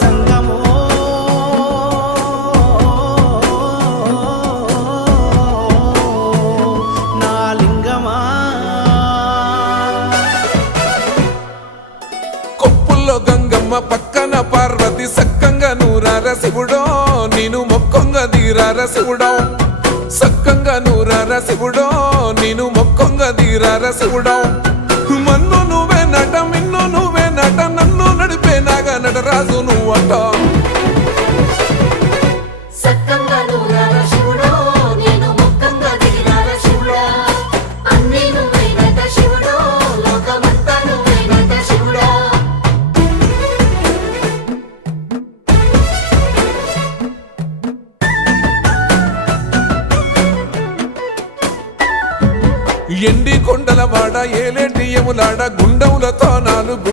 జంగమో నా లింగమా కొప్పుల్లో గంగమ్మ పక్కన పార్వతి సక్కంగా నూరార శివుడో నేను మొక్కంగా దీరార శివుడో సక్కంగా నూరార శివుడో నేను మొక్కంగా దీరార శివుడో మన్ను నువ్వే నట మిన్ను నువ్వే నట నన్ను నడిపే నాగా నటరాజు నువ్వంట సక్కంగా నూరార శివుడో నేను మొక్కంగా దిగిరార శివుడా అన్నీ నువ్వేనట శివుడో లోకమంతా నువ్వేనట శివుడా ఎండి కొండల వాడ ఏలేటి యములాడ గుండములతో నాలుగు